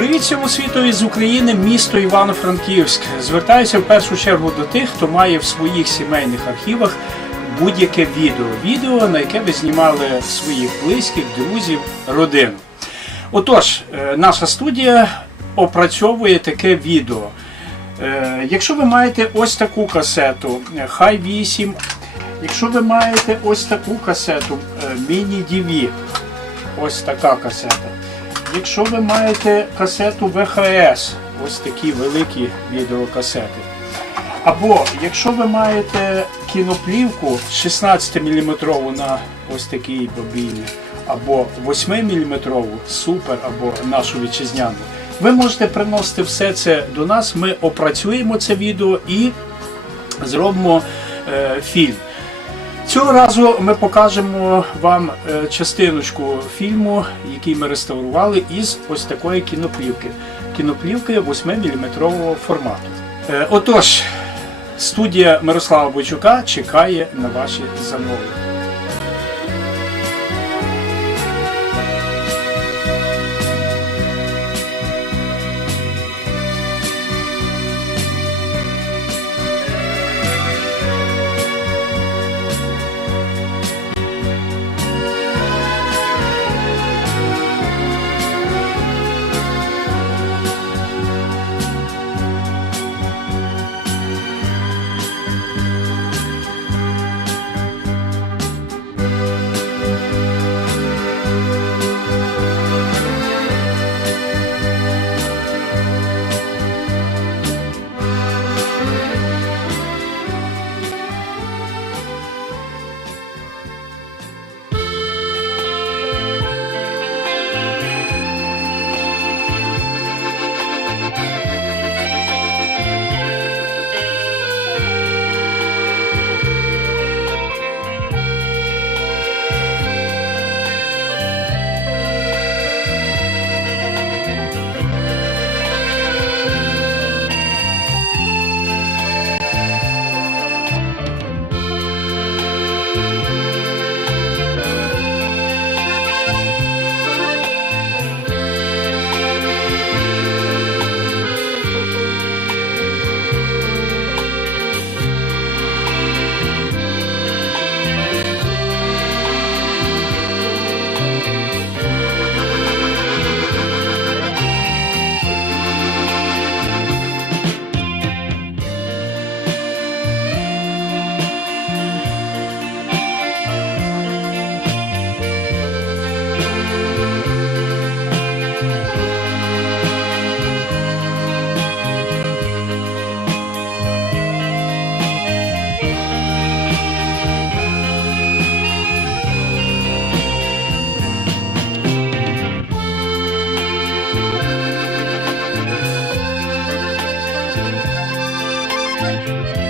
Привіт всьому світу із України, місто Івано-Франківськ. Звертаюся в першу чергу до тих, хто має в своїх сімейних архівах будь-яке відео. Відео, на яке ви знімали своїх близьких, друзів, родин. Отож, е, наша студія опрацьовує таке відео. Е, якщо ви маєте ось таку касету, е, Хай 8, якщо ви маєте ось таку касету, міні-діві, ось така касета. Якщо ви маєте касету ВХС, ось такі великі відеокасети, або якщо ви маєте кіноплівку 16-мм на ось такій бобіні, або 8-мм супер, або нашу вітчизняну, ви можете приносити все це до нас, ми опрацюємо це відео і зробимо е, фільм. Цього разу ми покажемо вам е, частиночку фільму, який ми реставрували із ось такої кіноплівки. Кіноплівки 8-мм формату. Е, отож, студія Мирослава Бойчука чекає на ваші замовлення. Música